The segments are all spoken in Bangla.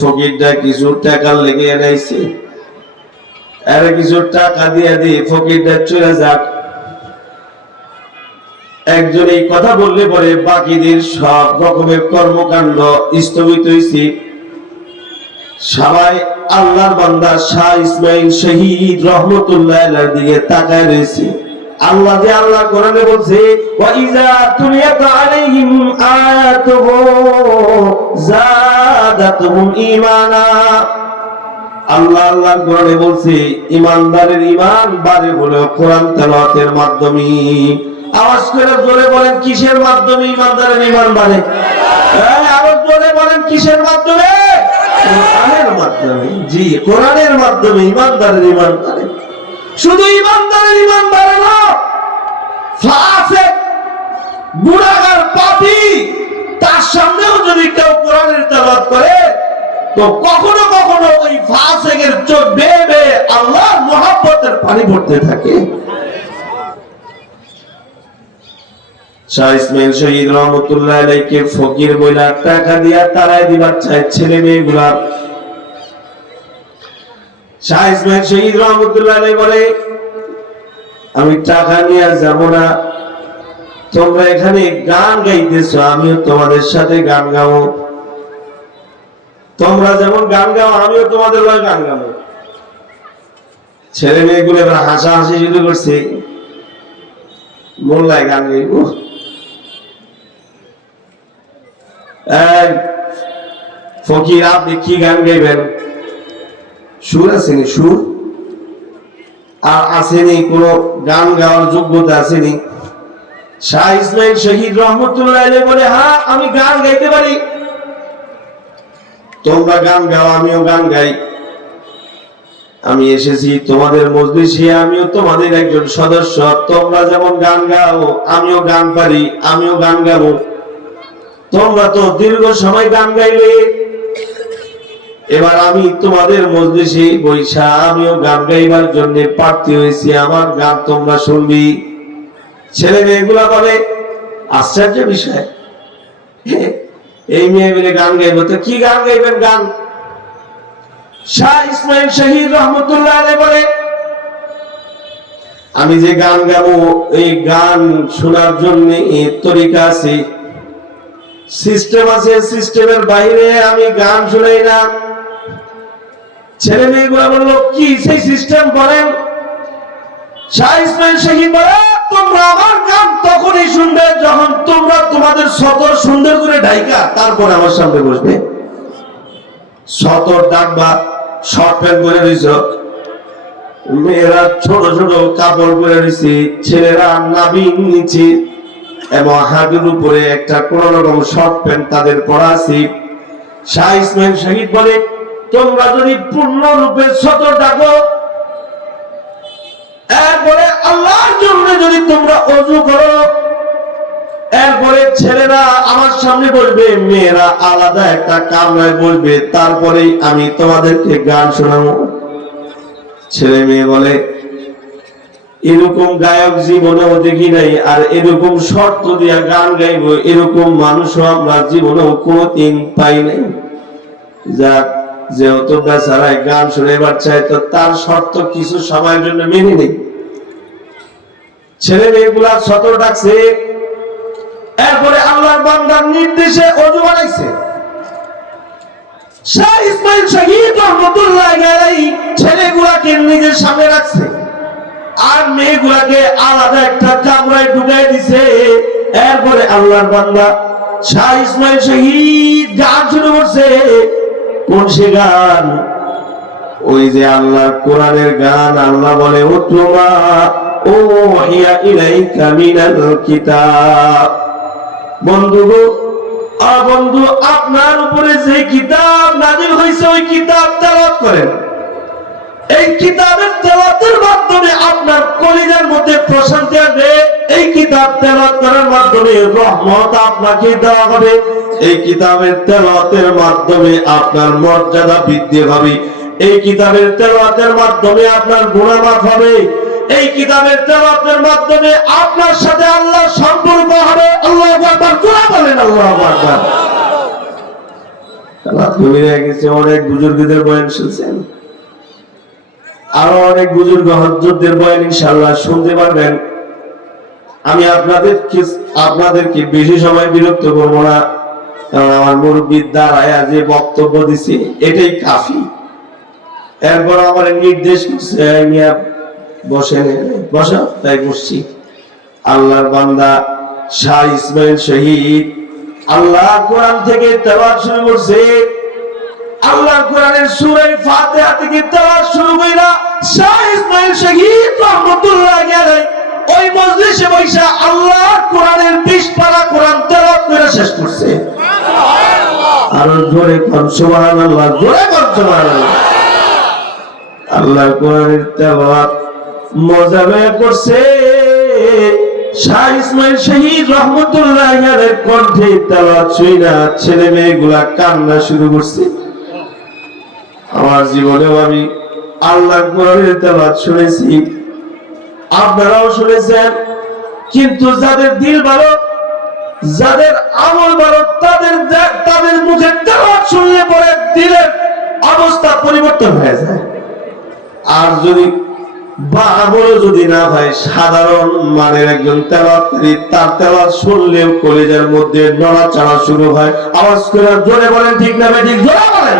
ফকিরটা কিছু টাকা লেগে এনেছে, আর কিছু টাকা দিয়ে দিয়ে ফকিরটা চলে যাক। একজন এই কথা বললে পরে বাকিদের সব রকমের কর্মকাণ্ড স্থগিত হয়েছে। সবাই আল্লাহর বান্দা শাহ ইসমাইল শহীদ রহমতুল্লাহ আলাইহির দিকে তাকায় রয়েছে। আল্লাহ যে আল্লাহ কোরআনে বলছে, ওয়া ইযা তুলিয়াত আলাইহিম আয়াতুহু যাদাতুহুম ঈমানা। আল্লাহ আল্লাহর কোরআনে বলছে ঈমানদারের ঈমান বাড়ে বলে কোরআন তেলাওয়াতের মাধ্যমে। আওয়াজ করে জোরে বলেন কিসের মাধ্যমে ঈমানদারের ঈমান বাড়ে? আরো জোরে বলেন কিসের মাধ্যমে? কোরআনের মাধ্যমে। জি, কোরআনের মাধ্যমে ঈমানদারের ঈমান বাড়ে। শুধু ঈমানদারের ঈমান বাড়ে না, ফাসিক গুনাহগার পাপী তার সামনেও যদি কেউ কোরআনের তেলাওয়াত করে তো কখনো কখনো ওই ফাসিকের চোখ বেয়ে বেয়ে আল্লাহর মহব্বতের পানি পড়তে থাকে। শাহ ইসমাইল শহীদ রহমতুল্লাহ আলাইহিকে ফকির বইলা টাকা দিয়া তারাই দিবার চায় ছেলে মেয়েগুলা। শাহ ইসমাইল শহীদ রহমতুল্লাহ আলাইহি বলে, আমি টাকা নিয়ে যাব না, তোমরা এখানে গান গাইতেছো, আমিও তোমাদের সাথে গান গাবো। তোমরা যেমন গান গাও আমিও তোমাদের লয় গান গাবো। ছেলে মেয়েগুলো এবার হাসাহাসি শুরু করছে, মোল্লায় গান গাইব। ফকির আপনি কি গান গাইবেন? সুর আসেনি? সুর আর আসেনি, কোন গান গাওয়ার যোগ্যতা আসেনি। শাহ ইসমাইল শহীদ রহমতুল্লাহ আলাইহি বলে, হ্যাঁ আমি গান গাইতে পারি, তোমরা গান গাও আমিও গান গাই। আমি এসেছি তোমাদের মজলিসে, আমিও তোমাদের একজন সদস্য। তোমরা যেমন গান গাও আমিও গান পারি, আমিও গান গাবো। তোমরা তো দীর্ঘ সময় গান গাইলে, এবার আমি তোমাদের মজলিসে বৈশা আমিও গান গাইবার জন্য প্রার্থী হয়েছি, আমার গান তোমরা শুনবি। ছেলে মেয়েগুলা বলে, আশ্চর্য বিষয়, এই মেয়ে মিলে গান গাইবো, তো কি গান গাইবেন? গান। শাহ ইসমাইল শহীদ রহমতুল্লাহ আলাইহি বলে, আমি যে গান গাবো এই গান শোনার জন্য তরিকা আছে, সিস্টেম আছে, সিস্টেমের বাইরে আমি গান শুনাই না। ছেলে মেয়েগুলো বললো, কি সেই সিস্টেম বলেন? শাহ ইসমাইল শহীদ বলে, তোমরা আমার গান তখনই শুনবে যখন তোমরা তোমাদের সতর সুন্দর করে ঢাইকা তারপর আমার সামনে বসবে। সতর ডাকবা, শর্ট প্যান্ট পরে রইছ, মেয়েরা ছোট ছোট কাপড় পরে রয়েছে, ছেলেরা নাভির নিচে এবং হাঁটুর উপরে একটা কোন রকম শর্ট প্যান্ট তাদের পরা আছে। শাহ ইসমাইল শহীদ বলে, তোমরা যদি পূর্ণরূপে সতর ডাকো, এরপরে আল্লাহর জন্য যদি তোমরা ওযু করো, এরপরে ছেলেরা আমার সামনে বসবে, মেয়েরা আলাদা একটা কামরায় বসবে, তারপরেই আমি তোমাদেরকে গান শোনাবো। ছেলে মেয়ে বলে, এরকম গায়ক জীবনেও দেখি নাই, আর এরকম শর্ত দিয়া গান গাইবো এরকম মানুষও আমরা জীবনেও কোনোদিন পাই নাই। যাক, যেহেতু বেচারায় গান শুনেবার চাই তো তার শর্ত কিছু সময়ের জন্য মেনে নেই। ছেলে মেয়েগুলা সতর ডাকছে, এরপরে আল্লাহর বান্দার নির্দেশে ওযু বানাইছে। শাহ ইসমাইল শহীদ রহমতুল্লাহ আলাইহি ছেলেগুলাকে নিজের সামনে রাখছে আর মেয়েগুলাকে আলাদা একটা কামরায় ঢুকাই দিছে। এরপরে আল্লাহর বান্দা শাহ ইসমাইল শহীদ গান শুরু করছে। কোন সে গান? ওই যে আল্লাহর কোরআনের গান। আল্লাহ বলে, উতলুমা ওহিয়া ইলাইকা মিনাল কিতাব। বন্ধু গো, বন্ধু, আপনার উপরে যে কিতাব নাযিল হয়েছে ওই কিতাব তেলাওয়াত করেন। এই কিতাবের তেলাওয়াতের মাধ্যমে আপনার কলিজার মধ্যে প্রশান্তি আসবে। এই কিতাব তেলাওয়াত করার মাধ্যমে রহমত আপনাকে দেওয়া হবে। এই কিতাবের তেলাওয়াতের মাধ্যমে আপনার মর্যাদা বৃদ্ধি হবে। এই কিতাবের তেলাওয়াতের মাধ্যমে আপনার গুনাহ মাফ হবে। এই কিতাবের তেলাওয়াতের মাধ্যমে আপনার সাথে আল্লাহর সম্পর্ক হবে। আল্লাহু আকবার। জোরে বলেন আল্লাহু আকবার। রাত গভীর হয়ে গেছে, অনেক বুজুর্গদের বয়ান শুনছেন, আরো অনেক বুজুর্গ হযরতদের বয়ান ইনশাআল্লাহ শুনতে পারবেন। আমি আপনাদেরকে বেশি সময় বিরক্ত করব না, কারণ আমার মুরব্বির দ্বারায় যে বক্তব্য দিছি এটাই কাফি। এরপর আমার নির্দেশ করছে বসেন, বসা, তাই বসছি। আল্লাহর বান্দা শাহ ইসমাইল শহীদ আল্লাহ কোরআন থেকে তেলাওয়াত শুরু করছে। আল্লাহর কোরআনের সূরা ফাতিহা থেকে তেলাওয়াত শুরু কইরা শাহ ইসমাইল শহীদ রাহমাতুল্লাহ আলাইহি ওই মজলিসে বসে আল্লাহর কোরআনের 20 পারা কোরআন তেলাওয়াত করে শেষ করছে। সুবহানাল্লাহ, আরো জোরে কোন সুবহানাল্লাহ, জোরে কোন সুবহানাল্লাহ। আল্লাহর কোরআনের তেলাওয়াত মজা বের করছে। শাহ ইসমাইল শহীদ রাহমাতুল্লাহ আলাইহির কণ্ঠে তেলাওয়াত শুনা ছেলে মেয়েগুলা কান্না শুরু করছে। আমার জীবনেও আমি আল্লাহর কোরআনের তেলাওয়াত শুনেছি, আপনারাও শুনেছেন, কিন্তু যাদের দিল ভালো, যাদের আমল ভালো, তাদের মুখে তেলাওয়াত শুনলে পরে দিলের অবস্থা পরিবর্তন হয়ে যায়। আর যদি বা আমলও যদি না হয়, সাধারণ মানের একজন তেলাওয়াতকারী, তার তেলাওয়াত শুনলেও কলিজার মধ্যে নড়াচড়া শুরু হয়। আওয়াজ করে জোরে বলেন ঠিক না ঠিক, জোরে বলেন।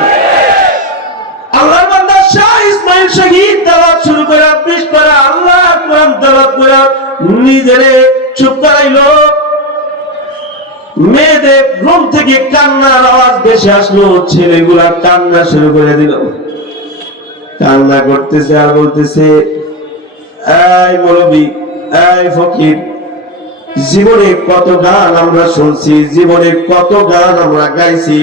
আল্লাহর বান্দা শাহ ইসমাইল শহীদ তেলাওয়াত শুরু করে 20 পারা আল্লাহর কোরআন তেলাওয়াত করে নিজেরে চুপ করাইলো। মেয়েদের ঘুম থেকে কান্নার আওয়াজ ভেসে আসলো, ছেলেগুলা কান্না শুরু করে দিল। কান্না করতেছে আর বলতেছে, এই মৌলবী, এই ফকির, জীবনে কত গান আমরা শুনছি, জীবনে কত গান আমরা গাইছি।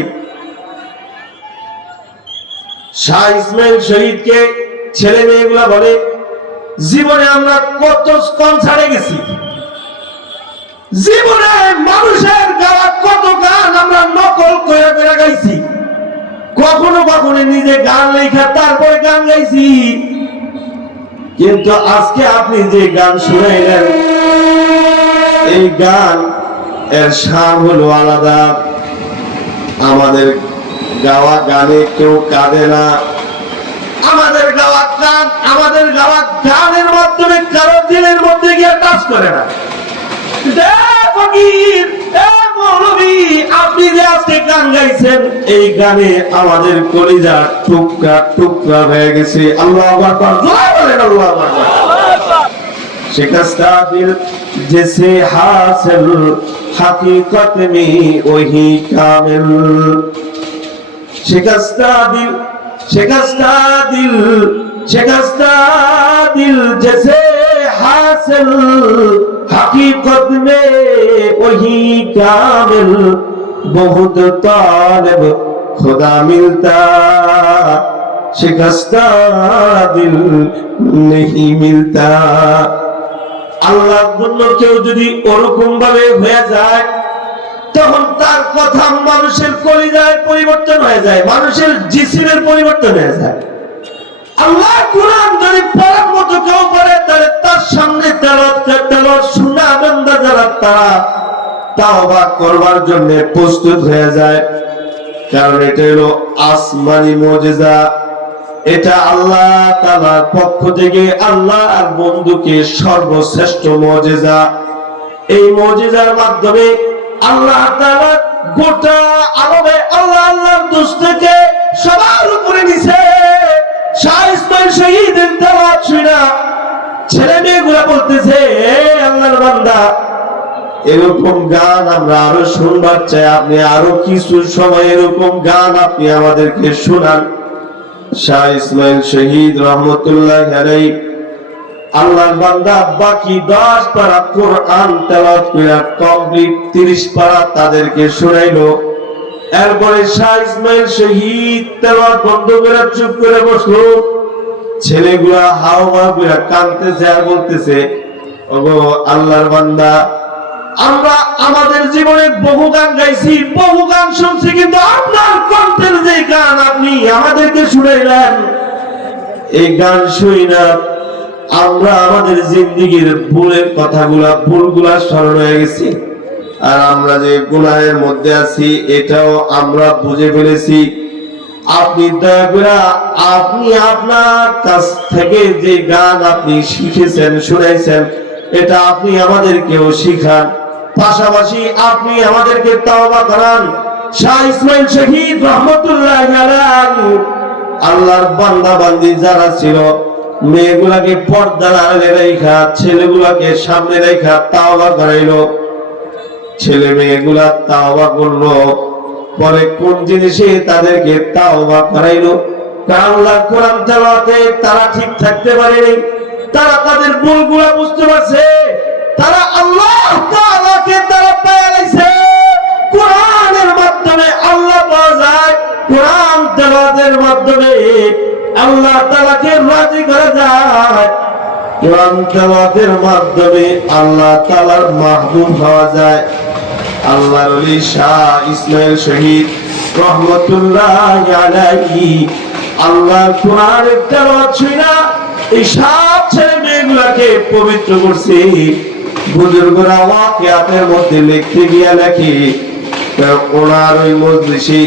শাহ ইসমাইল শহীদকে ছেলে মেয়েগুলা বলে, জীবনে আমরা কত কনসার্টে গেছি, জীবনে মানুষের গাওয়া কত গান আমরা নকল করে করে গাইছি, কখনো কখনো নিজে গান লেখা তারপরে গান গাইছি। কিন্তু আজকে আপনি যে গান শুনাইলেন, এই গান এর শান হলো আলাদা। আমাদের গাওয়া গানে কেউ কাঁদে না, আমাদের গাওয়া গানের মাধ্যমে কারো দিলের মধ্যে গিয়ে টাচ করে না। আপনি যে আজকে গান গাইছেন, এই গানে আমাদের কলিজা টুকরা টুকরা হয়ে গেছে। আল্লাহু আকবার, জোরে বলেন আল্লাহু আকবার। शिकस्ता दिल जैसे हासिल हकीकत में वही कामिल। शिकस्ता दिल जैसे हासिल हकीकत में वही कामिल। बहुत तालिब खुदा मिलता शिकस्ता दिल नहीं मिलता। আল্লাহর জন্য কেউ যদি ওরকম ভাবে হয়ে যায়, তখন তার কথা মানুষের কলিজায় পরিবর্তন হয়ে যায়, মানুষের জিসিমের পরিবর্তন হয়ে যায়। আল্লাহর কোরআন যদি পড়ার মতো কেউ পড়ে, তাহলে তার সামনে তেলাওয়াত শোনা বান্দা যারা, তারা তাওবা করবার জন্য প্রস্তুত হয়ে যায়। কারণ এটা হলো আসমানি মুজিজা, এটা আল্লাহ তাআলার পক্ষ থেকে আল্লাহর বন্ধুকে সর্বশ্রেষ্ঠ মুজিজা। এই মুজিজার মাধ্যমে আল্লাহ তাআলা গোটা আরবে আল্লাহর দোস্তকে সবার উপরে নিছে। শাহ ইসমাইল শহীদের তেলাওয়াত শুনা ছেলে মেয়েগুলা বলতেছে, আল্লাহর বান্দা, এরকম গান আমরা আরো শুনবার চাই, আপনি আরো কিছু সময় এরকম গান আপনি আমাদেরকে শোনান। শাহ ইসমাইল শহীদ রহমতুল্লাহ আলাইহি আল্লাহর বান্দা বাকি 10 পারা কোরআন তেলাওয়াত করে কমপ্লিট 30 পারা তাদেরকে শোনাইলো। এরপরে শাহ ইসমাইল শহীদ তেলাওয়াত বন্ধ করে চুপ করে বসলো। ছেলেগুলা হাওয়া করে কাঁদতেছে আর বলতেছে, ওগো আল্লাহর বান্দা, আমরা আমাদের জীবনে বহু গান গাইছি, বহু গান শুনছি, কিন্তু আপনার কণ্ঠের যে গান আপনি আমাদেরকে শুনাইলেন, এই গান শুই না আমরা আমাদের জিন্দেগীর ভুলগুলা স্মরণ হয়ে গেছি। আর আমরা যে গুনাহের মধ্যে আছি এটাও আমরা বুঝে ফেলেছি। আপনি দয়া করে আপনি আপনার কাছ থেকে যে গান আপনি শিখেছেন শুনেছেন এটা আপনি আমাদেরকেও শিখান, পাশাপাশি আপনি আমাদেরকে তওবা করান। শাহ ইসমাইল শহীদ রহমতুল্লাহ আলাইহি আল্লাহর বান্দা বান্দি যারা ছিল মেয়েগুলাকে পর্দার আড়ালে রেখা ছেলেগুলাকে সামনে রেখা তওবা করাইলো। ছেলে মেয়েগুলা তাওবা করলো, পরে কোন জিনিসে তাদেরকে তাওবা করাইলো? আল্লাহর কোরআন তেলাওয়াতে তারা ঠিক থাকতে পারেনি, তারা তাদের ভুলগুলা বুঝতে পারছে, তারা আল্লাহ তাআলাকে তারা পেয়ে গেছে। কোরআনের মাধ্যমে আল্লাহ পাওয়া যায়, কোরআন তেলাওয়াতের মাধ্যমে আল্লাহ তাআলাকে রাজি করা যায়, কোরআন তেলাওয়াতের মাধ্যমে আল্লাহ তাআলার মাহবুব হওয়া যায়। আল্লাহর ওলি শাহ ইসমাইল শহীদ রহমতুল্লাহ আলাইহি আল্লাহর কোরআনের তেলাওয়াত শুনা এই সব ছেলে মেয়েগুলোকে পবিত্র করছে। বুজুর্গরা ওয়াকিয়াতের মধ্যে লিখতে গিয়া লেখে ওনার ওই মজলিসে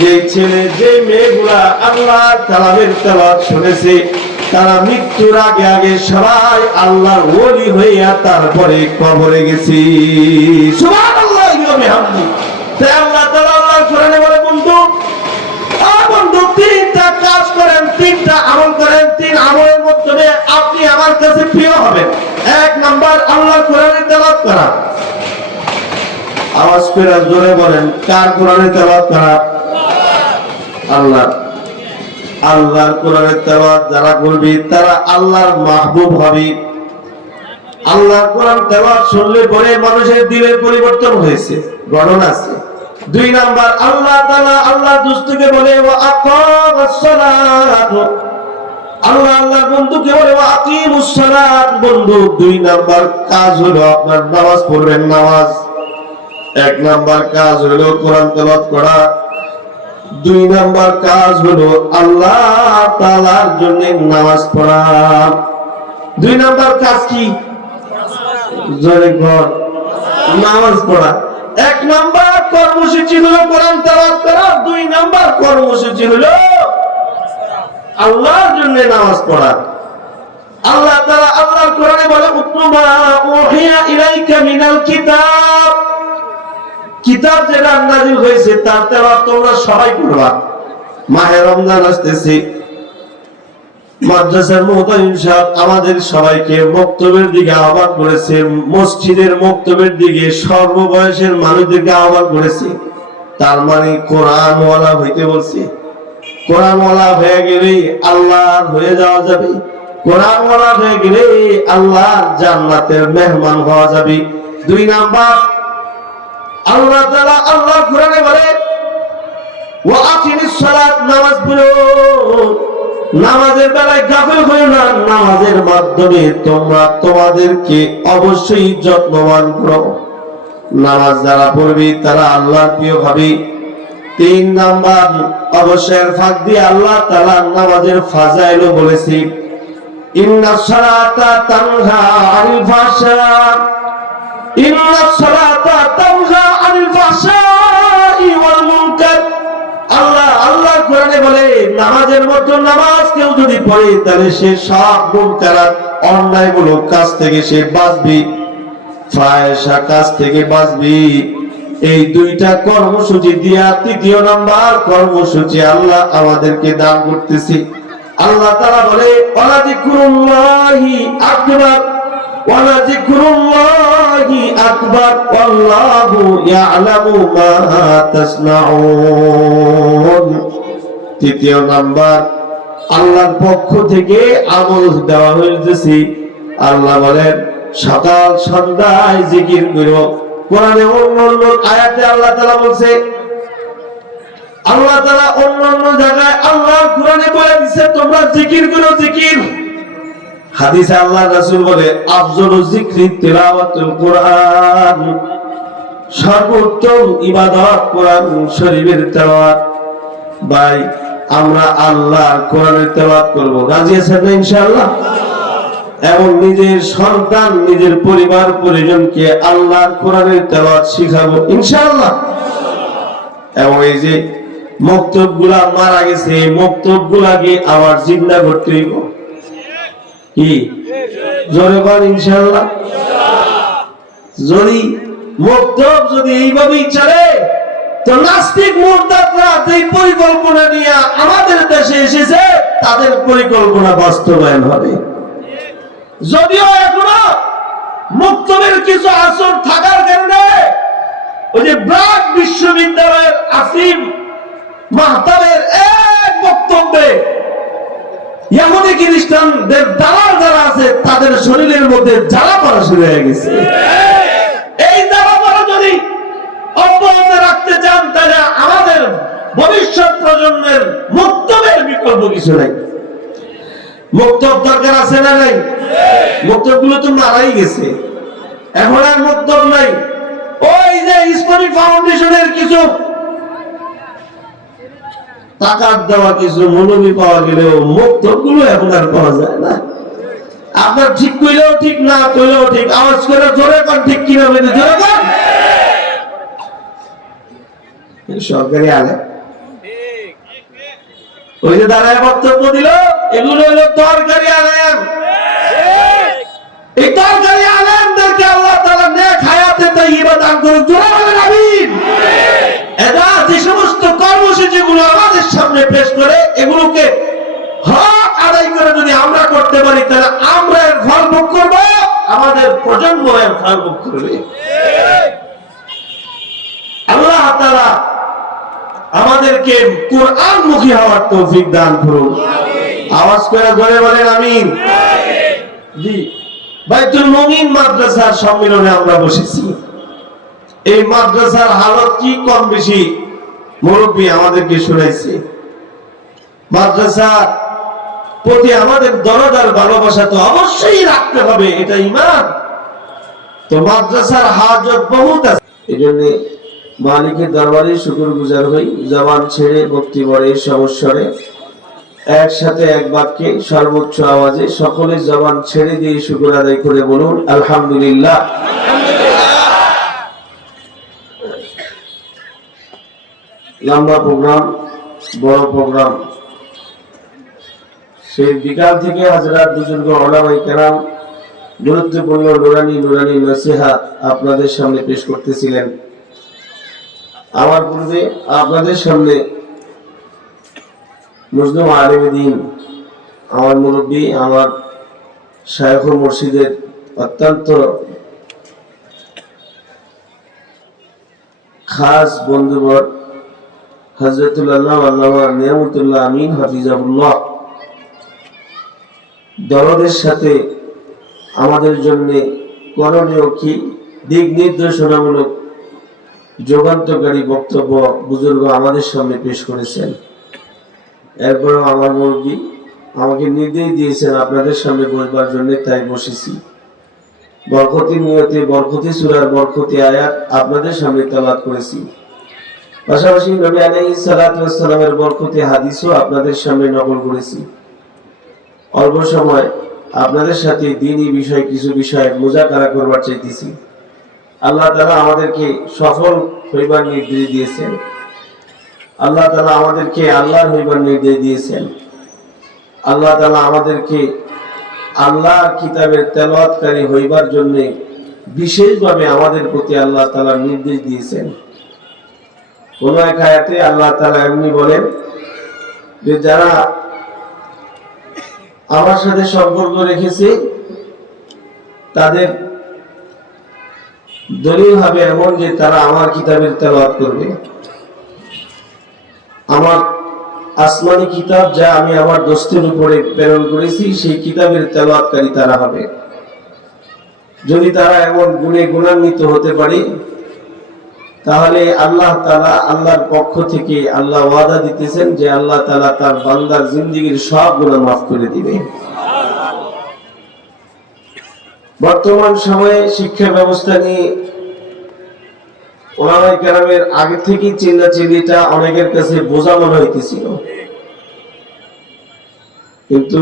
যে ছেলে যে মেয়েগুলা আল্লাহর কালামের তেলাওয়াত শুনেছে তারা মৃত্যুর আগে আগে সবাই আল্লাহর ওলি হইয়া তারপরে কবরে গেছি। সুবহানাল্লাহ। তাই আল্লাহ তাআলা আল্লাহর কোরআনে বলে বন্ধু বন্ধু তিনটা কাজ করেন, তিনটা আমল করেন, তিন আমলের মাধ্যমে আপনি আমার কাছে প্রিয় হবেন। এক নাম্বার আল্লাহর কোরআনের তেলাওয়াত করা। আওয়াজ করে জোরে বলেন কার কোরআনের তেলাওয়াত করা? আল্লাহ। আল্লাহর কোরআনের তেলাওয়াত যারা করবে তারা আল্লাহর মাহবুব হবে। আল্লাহর কোরআন তেলাওয়াত শুনলে পরে মানুষের দিলের পরিবর্তন হয়েছে, ঘটনা আছে। দুই নাম্বার আল্লাহ তাআলা আল্লাহ দুষ্টকে বলে ওয়া আকামাস সালাত, আল্লাহ আল্লাহর বন্ধুকে বলে ওয়া আকিমুস সালাত। বন্ধু দুই নাম্বার কাজ হলো আপনার নামাজ পড়বেন। নামাজ এক নাম্বার কাজ হলো কোরআন তেলাওয়াত করা, দুই নাম্বার কাজ হলো আল্লাহ তাআলার জন্য নামাজ পড়া। দুই নাম্বার কাজ কি? জোরে ঘর নামাজ পড়া। এক নাম্বার কর্মসূচি হলো কোরআন তেলাওয়াত করা, দুই নাম্বার কর্মসূচি হলো আল্লাহর জন্য নামাজ পড়া। আল্লাহ তাআলা আল্লাহর কোরআনে বলে উতলুমা উহিয়া ইলাইকা মিনাল কিতাব, কিতাব যেটা নাযিল হয়েছে তার তেলাওয়াত তোমরা সবাই করবা। মাহে রমজান আসতেছে, মাদ্রাসার মুহতামিম সাহেব আমাদের সবাইকে মক্তবের দিকে আহ্বান করেছে, মসজিদের মক্তবের দিকে সর্ববয়সের মানুষদেরকে আহ্বান করেছে। তার মানে কোরআন ওয়ালা হইতে বলছে। কোরআন ওয়ালা হয়ে গেলে আল্লাহর হয়ে যাওয়া যাবে, কোরআন ওয়ালা হয়ে গেলে আল্লাহর জান্নাতের মেহমান হওয়া যাবে। দুই নাম্বার আল্লাহ তাআলা আল্লাহর কোরআনে বলে ওয়া আকিমিস সালাত, নামাজ পড়ো। নামাজের বেলায় গাফিল হইও না, নামাজের মাধ্যমে তোমরা তোমাদেরকে অবশ্যই যত্নবান করো। নামাজ যারা পড়বে তারা আল্লাহর প্রিয় হবে। তিন নাম্বার অবশ্যই ফাঁক দিয়ে আল্লাহ তাআলা নামাজের ফাজাইলও বলেছে ইন্নাস সালাতা তানহা আনিল ফাহশা, ইন্নাস সালাতা তানহা আনিল ফাহশাই ওয়াল মুনকার। আল্লাহ কোরআনে বলে নামাজের মতো নামাজ কেউ যদি পড়ে তাহলে সে সব মুনকারাত অন্যায়মূলক কাজ থেকে সে বাঁচবে, ফাহিশা কাজ থেকে বাঁচবে। এই দুইটা কর্মসূচি দিয়া তৃতীয় নাম্বার কর্মসূচি আল্লাহ আমাদেরকে দান করতেছে। আল্লাহ তাআলা বলে ওয়ালা যিকরুল্লাহি আকবার, ওয়ালা যিকরুল্লাহি আকবার ওয়াল্লাহু ইয়ালামু মা তাসনাউন। তৃতীয় নাম্বার আল্লাহর পক্ষ থেকে আমল দেওয়া হয়েছে। আল্লাহ বলেন সকাল সন্ধ্যায় জিকির করো। কোরআনে অন্য আয়াতে আল্লাহ তাআলা বলছে, আল্লাহ তাআলা অন্য জায়গায় আল্লাহ কোরআনে বলে দিয়েছে তোমরা জিকির করো, জিকির। হাদিসে আল্লাহ রাসূল বলে আফজালু যিকরি তিলাওয়াতুল কোরআন, সর্বোত্তম ইবাদত কোরআন শরীফের তেলাওয়াত। ভাই আমরা আল্লাহর কোরআনের তেলাওয়াত করব, রাজি আছেন না ইনশাআল্লাহ? এবং নিজের সন্তান নিজের পরিবার পরিজনকে আল্লাহর কোরআনের তেলাওয়াত শিখাবো ইনশাআল্লাহ। এবং এই যে মক্তবগুলা মারা গেছে, এই মক্তবগুলাকে আবার জিন্দা করতে হইব। কি জোরে বল ইনশাআল্লাহ। যদি মক্তব যদি এইভাবেই চলে, তো নাস্তিক মুরতাদরা এই পরিকল্পনা নিয়ে আমাদের দেশে এসেছে, তাদের পরিকল্পনা বাস্তবায়ন হবে। যদিও এখনো মক্তবের কিছু আসর থাকার কারণে ওই যে ব্রাক বিশ্ববিদ্যালয়ের আসিম মাহতাবের এক বক্তব্যে ইহুদি খ্রিস্টানদের দালাল যারা আছে তাদের শরীরের মধ্যে জ্বালা পড়া শুরু হয়ে গেছে। এই জ্বালা পড়া যদি অব্যাহত রাখতে চান, তাহলে আমাদের ভবিষ্যৎ প্রজন্মের মক্তবের বিকল্প কিছু নাই। মক্তব দরকার আছে না নাই? মক্তব গুলো তো মারাই গেছে, এখন আর মক্তব নাই। ওই যে ইসলামী ফাউন্ডেশনের কিছু টাকার দেওয়া কিছু মৌলবি পাওয়া গেলেও মক্তব গুলো এখন আর পাওয়া যায় না। আপনার ঠিক কইলেও ঠিক, না কইলেও ঠিক, আওয়াজ করে জোরে কর ঠিক কিনা বেঁধে জোরে কর। সরকারি আলেম ওই যে দাঁড়ায় বক্তব্য দিল, এগুলো হলো তরকারি আলেম। এই তরকারি আলেমদেরকে আল্লাহ তাআলা নেক হায়াতে তাইয়্যিবা দান করুন, জোরে বলেন আমিন। এরা যে সমস্ত কর্মসূচিগুলো আমাদের সামনে পেশ করে, এগুলোকে হক আদায় করে যদি আমরা করতে পারি, তাহলে আমরা এর ফল ভোগ করব, আমাদের প্রজন্ম এর ফল ভোগ করবে। আল্লাহ তাআলা আমাদেরকে কোরআনমুখী হওয়ার তৌফিক দান করুন। আওয়াজ করে জোরে বলেন আমিন। জি, বাইতুল মুমিন মাদ্রাসার সম্মেলনে আমরা বসেছি। এই মাদ্রাসার হালত কি কম বেশি মুরব্বী আমাদেরকে শুনাইছে। মাদ্রাসার প্রতি আমাদের দরদ আর ভালোবাসা তো অবশ্যই রাখতে হবে, এটা ঈমান। তো মাদ্রাসার হাজত বহুত আছে, এজন্য মালিকের দরবারে শুকরগুজার হই। জবান ছেড়ে ভক্তি ভরে সমস্বরে একসাথে এক বাক্যে সর্বোচ্চ আওয়াজে সকলে জবান ছেড়ে দিয়ে শুকর আদায় করে বলুন আলহামদুলিল্লাহ। লম্বা প্রোগ্রাম, বড় প্রোগ্রাম, সেই বিকাল থেকে হাজরাত বুজুর্গ উলামায়ে কেরাম গুরুত্বপূর্ণ নুরানি নসিহত আপনাদের সামনে পেশ করতেছিলেন। আমার পূর্বে আপনাদের সামনে মজলুম আলেম দ্বীন, আমার মুরব্বী, আমার শায়খ ও মুর্শিদের অত্যন্ত খাস বন্ধুবর হযরতুল্লাহ আল্লামা নিয়ামতুল্লাহ আমিন হাফিজাহুল্লাহ দরদের সাথে আমাদের জন্য করণীয় কি দিক নির্দেশনামূলক যুগান্তকারী বক্তব্য বুজুর্গ আমাদের সামনে পেশ করেছেন। এরপরও আমার মুরব্বী আমাকে নির্দেশ দিয়েছেন আপনাদের সামনে বসবার জন্য, তাই বসেছি। বরকতি নিয়তে বরকতি সূরার বরকতি আয়াত আপনাদের সামনে তেলাওয়াত করেছি। পাশাপাশি নবী আলাইহিস সালাতু ওয়াস সালামের বরকতি হাদিসও আপনাদের সামনে নকল করেছি। অল্প সময় আপনাদের সাথে দ্বীনি বিষয় কিছু বিষয় মুযাকারা করবার চাইতেছি। আল্লাহ তাআলা আমাদেরকে সফল হইবার নির্দেশ দিয়েছেন। আল্লাহ তাআলা আমাদেরকে আল্লাহর হইবার নির্দেশ দিয়েছেন। আল্লাহ তাআলা আমাদেরকে আল্লাহর কিতাবের তেলাওয়াতকারী হইবার জন্য বিশেষভাবে আমাদের প্রতি আল্লাহ তাআলা নির্দেশ দিয়েছেন। কোন এক আয়াতে আল্লাহ তাআলা এমনি বলেন যে যারা আমার সাথে সম্পর্ক রেখেছে তাদের দলিল হবে এমন যে তারা আমার কিতাবের তেলাওয়াত করবে। আমার আসমানি কিতাব যা আমি আমার দোস্তের উপরে প্রেরণ করেছি, সেই কিতাবের তেলাওয়াতকারী তারা হবে। যদি তারা এমন গুণে গুণান্বিত হতে পারে, তাহলে আল্লাহ তাআলা আল্লাহর পক্ষ থেকে আল্লাহ ওয়াদা দিতেছেন যে আল্লাহ তাআলা তার বান্দার জিন্দেগীর সব গুনাহ মাফ করে দিবেন। বর্তমান সময়ে শিক্ষা ব্যবস্থা নিয়ে ওলামায়ে কেরামের আগে থেকেই চিল্লাচিল্লিটা অনেকের কাছে বোঝা মনে হইতেছিল, কিন্তু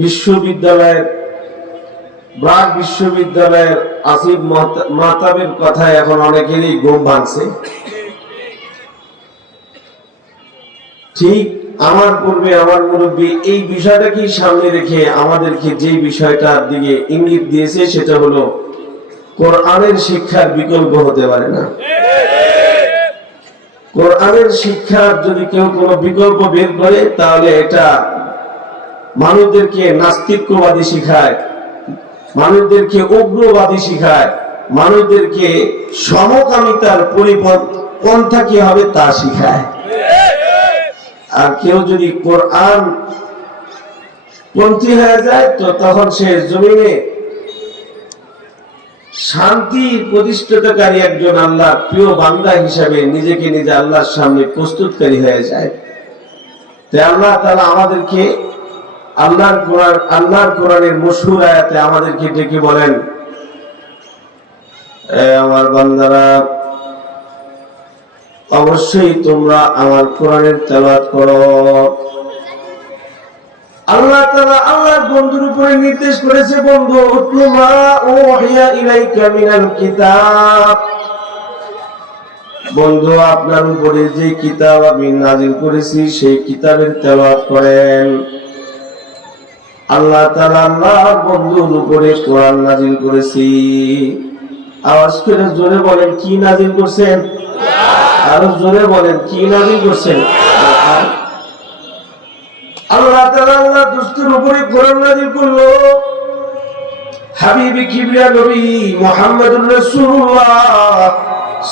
বিশ্ববিদ্যালয়ের ব্রাক বিশ্ববিদ্যালয়ের আসিফ মাহতাবের কথায় এখন অনেকেরই ঘুম ভাঙছে। ঠিক আমার পূর্বে আমার মুরব্বী এই বিষয়টাকে সামনে রেখে আমাদেরকে যে বিষয়টার দিকে ইঙ্গিত দিয়েছে সেটা হলো কোরআনের শিক্ষার বিকল্প হতে পারে না। কোরআনের শিক্ষার যদি কেউ কোনো বিকল্প বের করে তাহলে এটা মানুষদেরকে নাস্তিক্যবাদী শিখায়, মানুষদেরকে উগ্রবাদী শিখায়, মানুষদেরকে সমকামিতার পন্থা কি হবে তা শিখায়। আর কেউ যদি কোরআন পন্থী হয়ে যায় তো তখন সে জমিনে শান্তি প্রতিষ্ঠাকারী একজন আল্লাহর প্রিয় বান্দা হিসাবে নিজেকে নিজে আল্লাহর সামনে প্রস্তুতকারী হয়ে যায়। তাই আল্লাহ তাআলা আমাদেরকে আল্লাহর কোরআনের মশহুর আয়াতে আমাদেরকে ডেকে বলেন, আমার বান্দারা অবশ্যই তোমরা আমার কোরআনের তেলাওয়াত করো। আল্লাহ তাআলা আল্লাহর বন্ধুর উপরে নির্দেশ করেছে, বন্ধু উতলু মা উহিয়া ইলাইকা মিনাল কিতাব, বন্ধু আপনার উপরে যে কিতাব আমি নাযিল করেছি সেই কিতাবের তেলাওয়াত করেন। আল্লাহ তাআলা আল্লাহর বন্ধুর উপরে কোরআন নাযিল করেছি। আওয়াজ করে জোরে বলেন কি নাযিল করছেন? আরো জোরে বলেন কি নাযিল করছেন? আল্লাহ তাআলা আল্লাহর দোস্তের উপরে কোরআন নাযিল করলো। হাবিবে কিবরিয়া নবী মুহাম্মদুর রাসূলুল্লাহ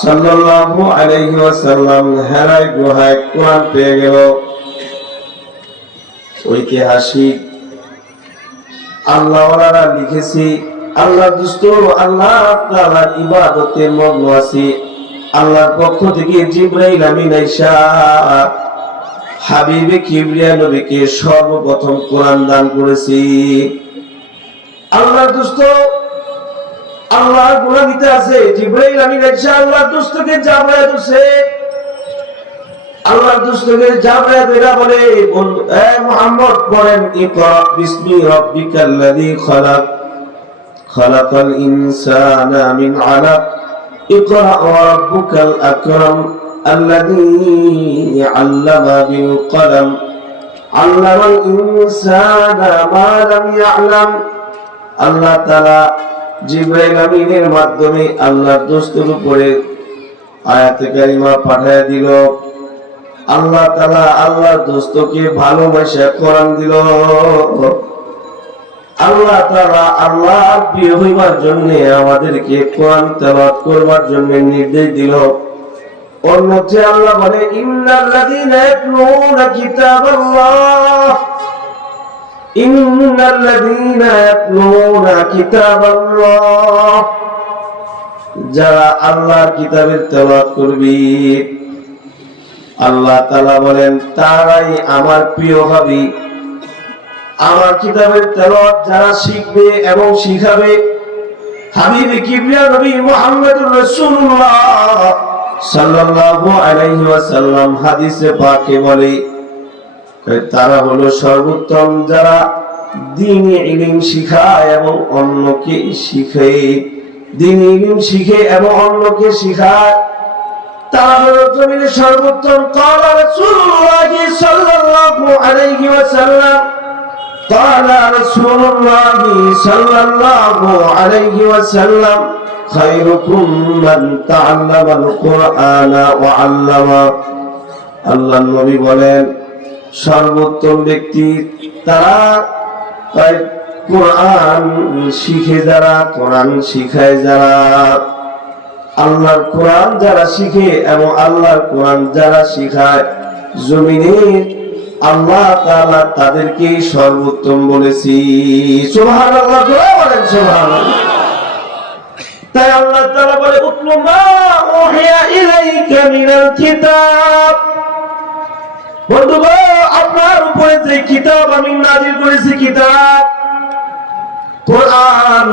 সাল্লাল্লাহু আলাইহি ওয়াসাল্লাম হেরায় গুহায় কোরআন পেয়ে গেল। ঐতিহাসিক আল্লাহ ওয়ালারা লিখেছি, আল্লাহ দোস্ত আল্লাহ তাআলার ইবাদতে মগ্ন আছি, আল্লাহর পক্ষ থেকে জিবরাইল আমিন আইসা হাবিবে কিবরিয়া নবীকে সর্বপ্রথম কোরআন দান করেছি। আল্লাহর দোস্ত আল্লাহর গুণাবলীতে আছে জিবরাইল আমিন আইসা আল্লাহর দোস্তকে জাবরায়া দিছে। আল্লাহর দোস্তকে জাবরায়া দেয়া বলে, বন্ধু এ মুহাম্মদ পড়েন ইকরা বিসমি রাব্বিকাল্লাযী খালাক খালাকাল ইনসানা মিন আলাক ইকরা ওয়া রাব্বুকাল আকরাম আল্লাযী আল্লামা বিল কলম আল্লামাল ইনসানা মা লাম ইয়ালাম। আল্লাহ তাআলা জিবরাইল আমিনের মাধ্যমে আল্লাহর দোস্তের উপরে আয়াতে কারিমা পাঠিয়ে দিল। আল্লাহ তাআলা আল্লাহর দোস্তকে ভালোবাসা কোরআন দিল। আল্লাহ তাআলা আল্লাহর প্রিয় হইবার জন্য আমাদেরকে কোরআন তেলাওয়াত করবার জন্য নির্দেশ দিল। অন্যত্রে আল্লাহ বলে, ইন্নাল্লাযীনা ইয়াতলুনা কিতাবাল্লাহ ইন্নাল্লাযীনা ইয়াতলুনা কিতাবাল্লাহ, যারা আল্লাহর কিতাবের তেলাওয়াত করবে আল্লাহ তাআলা বলেন তারাই আমার প্রিয় হবে। আমার কিতাবের তেলাওয়াত যারা শিখবে এবং শিখাবে, হাবিবে কিবরিয়া নবী মুহাম্মদুর রাসূলুল্লাহ সাল্লাল্লাহু আলাইহি ওয়াসাল্লাম হাদিসে পাকে বলে, তারা হলো সর্বোত্তম যারা দ্বীনি ইলম শিখায় এবং অন্যকে শিখে। দ্বীনি ইলম শিখে এবং অন্যকে শিখায়, তারা হলো জমিনে সর্বোত্তম। قال رسول الله صلى الله عليه وسلم قال رسول الله صلى الله عليه وسلم خيركم من تعلم القرآن وعلمه। আল্লাহর নবী বলেন সর্বোত্তম ব্যক্তি তারা কোরআন শিখে যারা, কোরআন শিখায় যারা। আল্লাহর কোরআন যারা শিখে এবং আল্লাহর কোরআন যারা শিখায় জমিনে আল্লাহ তাআলা তাদেরকে সর্বোত্তম বলেছি। সুবহানাল্লাহ, বলেন সুবহানাল্লাহ। তাই আল্লাহ তাআলা বলে উতলু মা উহিয়া ইলাইকা মিনাল কিতাব, বন্ধুগণ আপনার উপরে যে কিতাব আমি নাযিল করেছি, কিতাব কোরআন,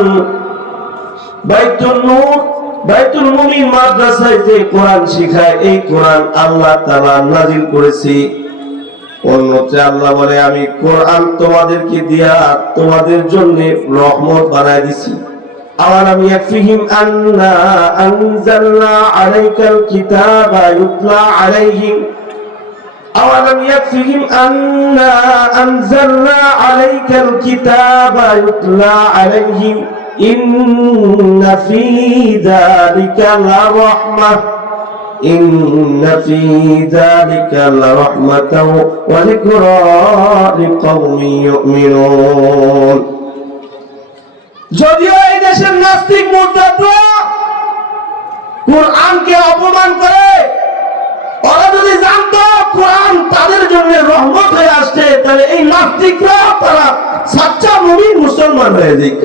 বাইতুল নূর বাইতুল মুমিন মাদ্রাসায় যে কোরআন শিখায় এই কোরআন আল্লাহ তাআলা নাযিল করেছি। অন্যত্রে আল্লাহ বলে আমি কোরআন তোমাদেরকে দিয়া তোমাদের জন্য রহমত বানায় দিছি। আওয়ালাম ইয়াকফিহিম আন্না আনজালনা আলাইকাল কিতাবা ইউতলা আলাইহিম আওয়ালাম ইয়াকফিহিম আন্না আনজালনা আলাইকাল কিতাবা ইউতলা আলাইহিম ইন্না ফী যালিকা লারাহমাহ ইন্না ফী যালিকা লারাহমাতাও ওয়া যিকরা লিকাওমিন ইউমিনুন। যদিও এই দেশের নাস্তিক মুরতাদরা কোরআনকে অপমান করে, ওরা যদি জানতো কোরআন তাদের জন্য রহমত হয়ে আসছে, তাহলে এই নাস্তিকরা তারা সাচ্চা মুমিন মুসলমান হয়ে যেত।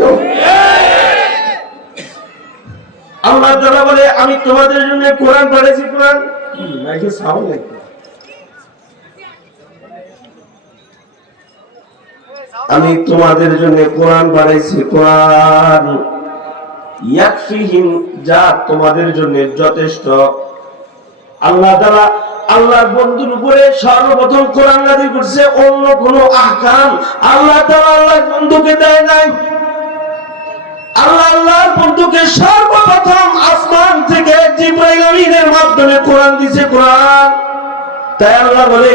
আল্লাহ তাআলা বলে আমি তোমাদের জন্য কোরআন পড়েছি। কোরআন নাকি সাউন্ড নাকি আমি তোমাদের জন্য কোরআন বানাইছি। কোরআন ইয়াকফিহিম যা তোমাদের জন্য যথেষ্ট। আল্লাহ তাআলা আল্লাহর বন্ধুর উপরে সর্বপ্রথম কোরআন নাযিল করছে, অন্য কোন আহকাম আল্লাহ তাআলা আল্লাহর বন্ধুকে দেয় নাই। আল্লাহর বন্ধুকে সর্বপ্রথম আসমান থেকে জিবরাইল আমিনের মাধ্যমে কোরআন দিয়েছে। কোরআন তাই আল্লাহ বলে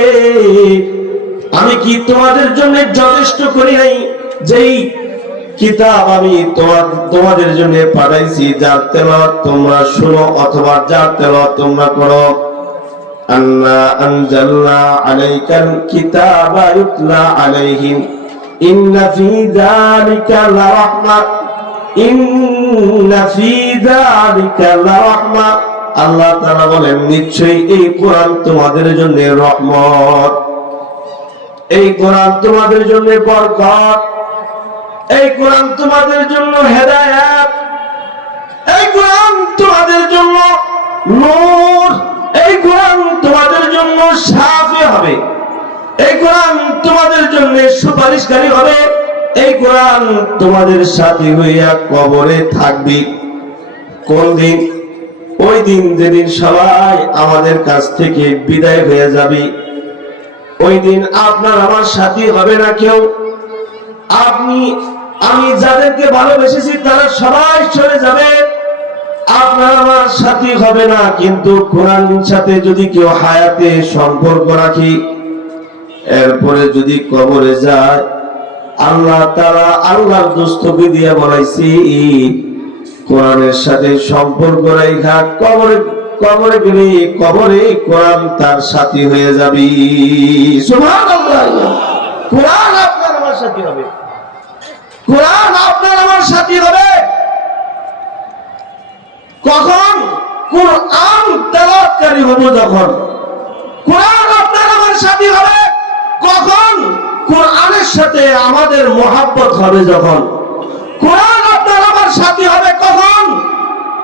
আমি কি তোমাদের জন্য যথেষ্ট করি নাই? যেই কিতাব আমি তোমাদের জন্য পাঠাইছি, যার তেলাওয়াত তোমরা শুনো অথবা যার তেলাওয়াত তোমরা করো। আন্না আনজালনা আলাইকাল কিতাবা ইউতলা আলাইহিম ইন্না ফী যালিকা লারাহমা ইন্না ফী যালিকা লারাহমা। আল্লাহ তাআলা বলেন নিশ্চয়ই এই কোরআন তোমাদের জন্য রহমত, এই কোরআন তোমাদের জন্য বরকত, এই কোরআন তোমাদের জন্য হেদায়েত, এই কোরআন তোমাদের জন্য নূর, এই কোরআন তোমাদের জন্য শাফি হবে, এই কোরআন তোমাদের জন্য সুপারিশকারী হবে, এই কোরআন তোমাদের সাথী হইয়া কবরে থাকবে। কোন দিন? ওই দিন যেদিন সবাই আমাদের কাছ থেকে বিদায় হয়ে যাবে। ওই দিন আপনার আমার সাথী হবে না কেউ। আমি যাদেরকে ভালোবেসেছি তারা সবাই চলে যাবে, আপনার আমার সাথী হবে না। কিন্তু কোরআনের সাথে যদি কেউ হায়াতে সম্পর্ক রাখি, এরপরে যদি কবরে যায়, আল্লাহ তাআলা আল্লাহর দস্তকে দিয়ে বলাইছি কোরআনের সাথে সম্পর্ক রাখা কবরে গেলে কবরে কোরআন তার সাথী হয়ে যাবে। সুবহানাল্লাহ। কোরআন আপনার আমার সাথী হবে, কোরআন আপনার আমার সাথী হবে। কখন? কোরআন তেলাওয়াতকারী হব যখন। কোরআন আপনার আমার সাথী হবে কখন? কোরআনের সাথে আমাদের মহব্বত হবে যখন। কোরআন আপনার আমার সাথী হবে কখন?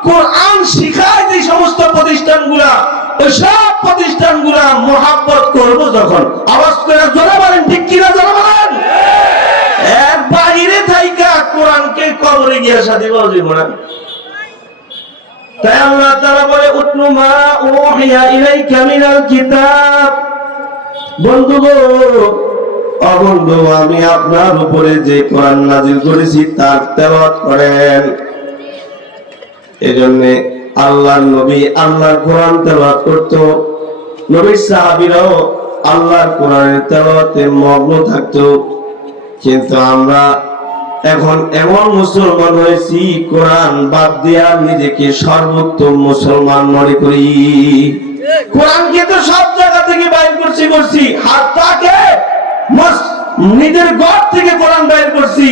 কোরআন শিখায় যে সমস্ত প্রতিষ্ঠানগুলা, ওই সব প্রতিষ্ঠানগুলা মহব্বত করব যখন। আওয়াজ করে জোরে বলেন, ঠিক কিনা জোরে বলেন। এর বাইরে থাইকা কোরআনকে কবরে গিয়ে সাথী বলা যাবে না। তাই আল্লাহ তাআলা বলে উতলু মা উহিয়া ইলাইকা মিনাল কিতাব। বন্ধু গো, অবন্ধু, আমি আপনার উপরে যে কোরআন নাযিল করেছি তার তেলাওয়াত করেন। এজন্য আল্লাহর নবী আল্লাহর কোরআন তেলাওয়াত করত, নবীর সাহাবীরাও আল্লাহর কোরআনের তেলাওয়াতে মগ্ন থাকতো। কিন্তু আমরা এখন এমন মুসলমান হয়েছি, কোরআন বাদ দিয়া নিজেকে সর্বোত্তম মুসলমান মনে করি। কোরআনকে তো সব জায়গা থেকে বাইর করছি, হাতটাকে নিজের ঘর থেকে কোরআন বাইর করছি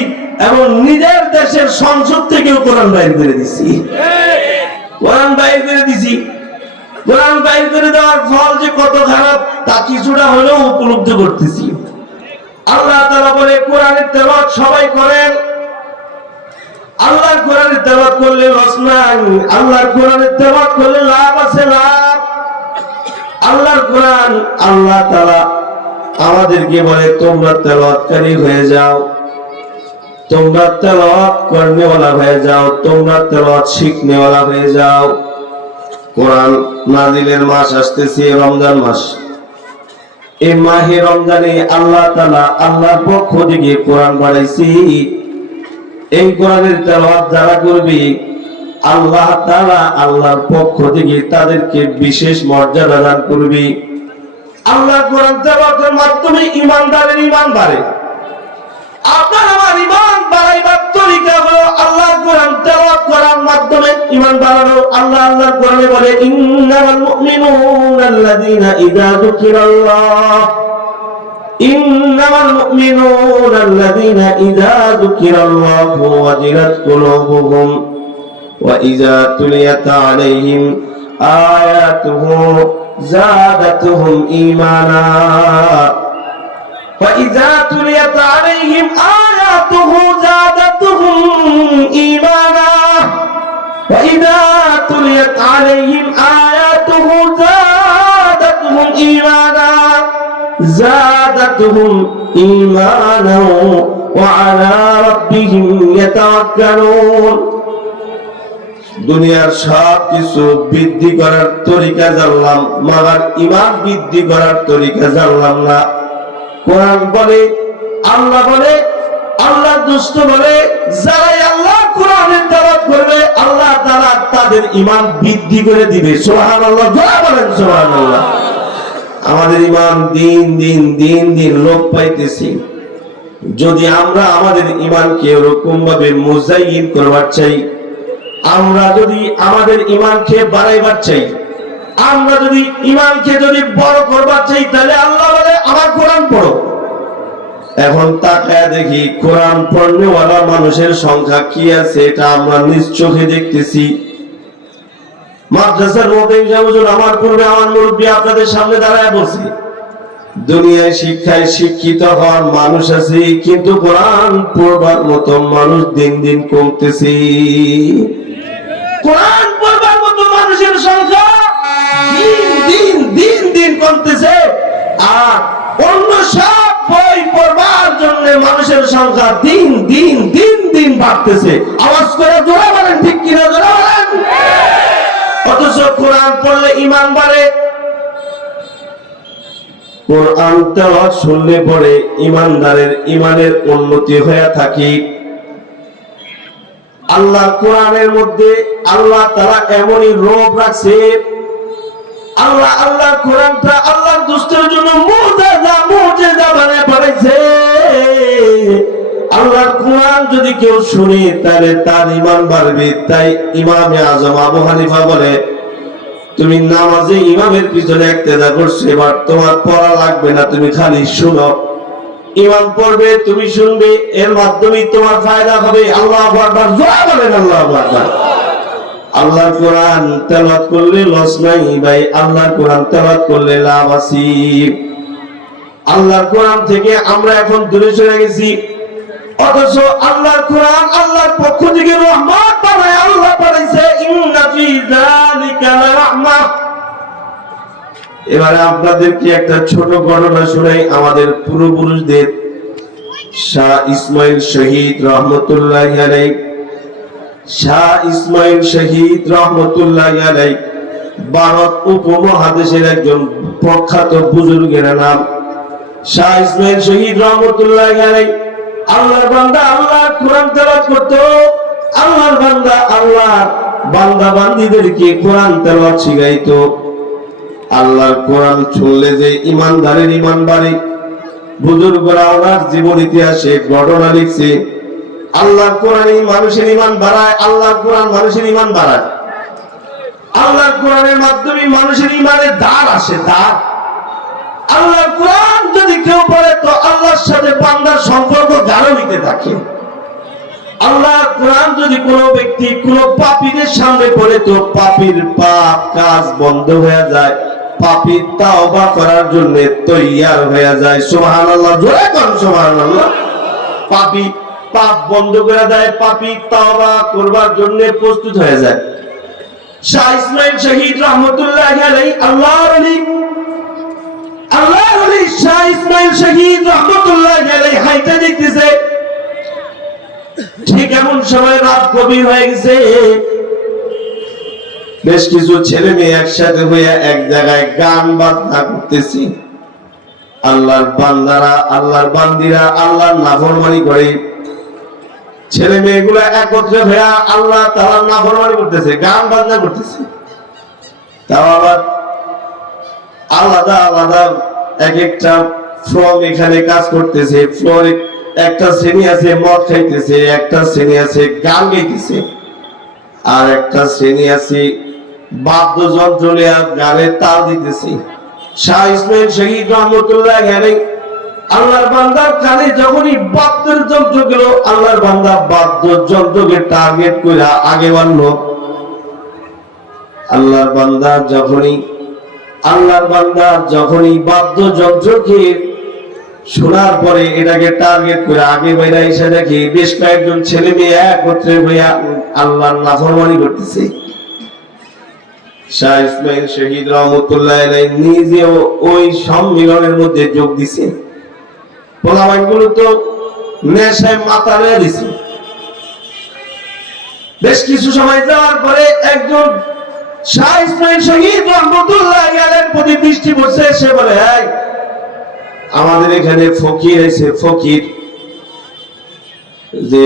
এবং নিজের দেশের সংসদ থেকেও কোরআন বাইর করে দিছি। কোরআন বাইর করে দিছি। কোরআন বাইর করে দেওয়ার ফল যে কত খারাপ তা কিছুটা হলেও উপলব্ধি করতেছি। আল্লাহ তাআলা বলে কোরআনের তেলাওয়াত সবাই করেন। আল্লাহর কোরআনের তেলাওয়াত করলে লস নাই, আল্লাহর কোরআনের তেলাওয়াত করলে লাভ আছে, লাভ। আল্লাহর কোরআন আল্লাহ তাআলা আমাদেরকে বলে তোমরা তেলাওয়াতকারী হয়ে যাও, তোমরা তেলাওয়াত করনেওয়ালা হয়ে যাও, তোমরা তেলাওয়াত শিখনেওয়ালা হয়ে যাও। কোরআন নাজিলের মাস আসতেছে রমজান মাস। এই মাহে রমজানে আল্লাহ তাআলা আল্লাহর পক্ষ থেকে কোরআন বানাইছি। এই কোরআনের তেলাওয়াত যারা করবে আল্লাহ তাআলা আল্লাহর পক্ষ থেকে তাদেরকে বিশেষ মর্যাদা দান করবে। আল্লাহ কোরআন তেলাওয়াতের মাধ্যমে ঈমানদারের ঈমান বাড়ে। আপনার আমার ঈমান বাড়াইবার তরিকা হলো আল্লাহর কোরআন তেলাওয়াত করার মাধ্যমে ঈমান বাড়ানো। আল্লাহর কোরআনে বলে ইন্নামাল মুমিনুনা আল্লাযীনা ইযা যুকিরাল্লাহ ইন্নামাল মুমিনুনা আল্লাযীনা ইযা যুকিরাল্লাহু ওয়াজিলাত কুলুবুহুম ওয়া ইযা তুলিয়াত আলাইহিম আয়াতুহু যাদাতুহুম ঈমানা وَإِذَا تُلِيَتْ عَلَيْهِمْ آيَاتُهُ زَادَتْهُمْ إِيمَانًا وَإِذَا تُلِيَتْ عَلَيْهِمْ آيَاتُهُ زَادَتْهُمْ إِيمَانًا وَعَلَى رَبِّهِمْ يَتَوَكَّلُونَ। দুনিয়ার সব কিছু বৃদ্ধি করার তরিকা জানলাম, মাগার ঈমান বৃদ্ধি করার তরিকা জানলাম না। কোরআন বলে, আল্লাহ বলে, আল্লাহ দুষ্ট বলে, যারাই আল্লাহ কোরআনের তেলাওয়াত করবে আল্লাহ তাআলা তাদের ঈমান বৃদ্ধি করে দিবে। সুবহানাল্লাহ, যারা বলেন সুবহানাল্লাহ। আমাদের ঈমান দিন দিন দিন দিন লোপ পাইতেছি। যদি আমরা আমাদের ঈমানকে এরকম ভাবে মুজাইয়িন করবার চাই, আমরা যদি আমাদের ঈমানকে বাড়াইবার চাই, আমরা যদি ঈমানকে যদি বড় করবার চাই, তাহলে আল্লাহ বলে আমার কোরআন পড়ো। এখন তাকায় দেখি কোরআন পড়নেওয়ালা মানুষের সংখ্যা কি আছে, এটা আমরা নিজ চোখে দেখতেছি। মাদ্রাসার মধ্যে আমার পূর্বে আমার মুরব্বী আপনাদের সামনে দাঁড়ায় বলছি, দুনিয়ায় শিক্ষায় শিক্ষিত হওয়ার মানুষ আছে, কিন্তু কোরআন পড়বার মতো মানুষ দিন দিন কমতেছে। কোরআন পড়বার মতো মানুষের সংখ্যা দিন দিন দিন দিন কমতেছে, আর অন্য সব বই পড়বার জন্য মানুষের সংখ্যা দিন দিন দিন দিন বাড়তেছে। আওয়াজ করে জোরে বলেন ঠিক কিনা, জোরে বলেন। অথচ কোরআন পড়লে ঈমান বাড়ে। কোরআন তেলাওয়াত শুনলে পরে ঈমানদারের ঈমানের উন্নতি হয়ে থাকে। আল্লাহ কোরআনের মধ্যে আল্লাহ তাআলা এমনই রূপ রাখছে, আল্লাহ কোরআনটা আল্লাহর দুষ্টের জন্য মুজিজা বানায় পড়েছে। আল্লাহর কোরআন যদি কেউ শুনে তাহলে তার ঈমান বাড়বে। তাই ইমামে আজম আবু হানিফা বলে, তুমি নামাজে ইমামের পিছনে ইক্তেদা করছো, এবার তোমার পড়া লাগবে না, তুমি খালি শুনো। ইমাম পড়বে, তুমি শুনবে, এর মাধ্যমে তোমার ফায়দা হবে। আল্লাহু আকবার, জোরে বলেন আল্লাহু আকবার। আল্লাহর কোরআন তেলাওয়াত করলে লস নাই ভাই, আল্লাহর কোরআন তেলাওয়াত করলে লাভ আছে। আল্লাহর কোরআন থেকে আমরা এখন দূরে সরে গেছি, অথচ আল্লাহর কোরআন আল্লাহর পক্ষ থেকে রহমত বানায় আল্লাহ পাঠাইছে। ইন্না ফি যালিকা লারাহমাহ। এবারে আপনাদেরকে একটা ছোট ঘটনা শোনাই। আমাদের পূর্বপুরুষদের শাহ ইসমাইল শহীদ রহমতুল্লাহি আলাইহি, শাহ ইসমাইল শহীদ রহমতুল্লাহি আলাইহি ভারত উপমহাদেশের একজন প্রখ্যাত বুজুর্গের নাম শাহ ইসমাইল শহীদ রহমতুল্লাহি আলাইহি। আল্লাহর বান্দা আল্লাহর কোরআন তেলাওয়াত করত। আল্লাহর বান্দা আল্লাহর বান্দা বান্দীদেরকে কোরআন তেলাওয়াত শিখাইতো। আল্লাহর কোরআন শুনলে যে ঈমানদারের ঈমান বাড়ে। বুজুর্গরা ওনার জীবন ইতিহাসে ঘটনা লিখছে, আল্লাহর কোরআনই মানুষের ঈমান বাড়ায়, আল্লাহর কোরআন মানুষের ঈমান বাড়ায়। আল্লাহর কোরআনের মাধ্যমে মানুষের ঈমানের ধার আসে, ধার। আল্লাহর কোরআন যদি কেউ পড়ে তো আল্লাহর সাথে বান্দার সম্পর্ক গাঢ় হইতে থাকে। আল্লাহর কোরআন যদি কোনো ব্যক্তি কোনো পাপীদের সামনে পড়ে তো পাপীর পাপ কাজ বন্ধ হয়ে যায়, পাপী তাওবা করার জন্য তৈয়ার হয়ে যায়। সুবহানাল্লাহ, জোরে কোন সুবহানাল্লাহ। পাপী পাপ বন্ধ করে দেয়, পাপী তাওবা করবার জন্য প্রস্তুত হয়ে যায়। শাহ ইসমাইল শহীদ রহমতুল্লাহি আলাইহি আল্লাহর ওলি, আল্লাহর ওলি শাহ ইসমাইল শহীদ রহমতুল্লাহি আলাইহি হাইটা দেখতেছে। ঠিক এমন সময় রাত গভীর হয়ে গেছে, বেশ কিছু ছেলে মেয়ে একসাথে হয়ে এক জায়গায় গান বাজনা করতেছি। আল্লাহর বান্দারা, আল্লাহর বান্দিরা আল্লাহর নাফরমানি করে, ছেলে মেয়েগুলা একত্রে হয়ে আল্লাহ তাআলার নাফরমানি করতেছে, গান বাজনা করতেছে। তাও আবার আলাদা আলাদা এক একটা ফ্রম এখানে কাজ করতেছে। ফ্লোরে একটা শ্রেণী আছে মদ খাইতেছে, একটা শ্রেণী আছে গান গাইতেছে, আর একটা শ্রেণী আছে বাদ্যযন্ত্র নিয়ে গানের তাল দিতেছে। শাহ ইসমাইল শহীদ রহমতুল্লাহ আলাইহি আল্লাহর বান্দার কানে যখনই বাদ্যযন্ত্র গেল, আল্লাহর বান্দা বাদ্যযন্ত্রকে টার্গেট করে আগে বাড়লো। আল্লাহর বান্দা যখনই বাদ্যযন্ত্রকে শোনার পরে এটাকে টার্গেট করে আগে বাইরে এসে দেখি বেশ কয়েকজন ছেলে মেয়ে একত্রে হইয়া আল্লাহর নাফরমানি করতেছে। শাহ ইসমাইল শহীদ রহমতুল্লাহ আলাইহি নিজেও ওই সম্মেলনের মধ্যে যোগ দিছে। পোলাপানগুলো তো নেশায় মাথা লয়ে দিছে। বেশ কিছু সময় যাওয়ার পরে একজন শাহ ইসমাইল শহীদ রহমতুল্লাহ আলাইহির প্রতি দৃষ্টি পড়ছে। সে বলে, এই আমাদের এখানে ফকির আছে, ফকির যে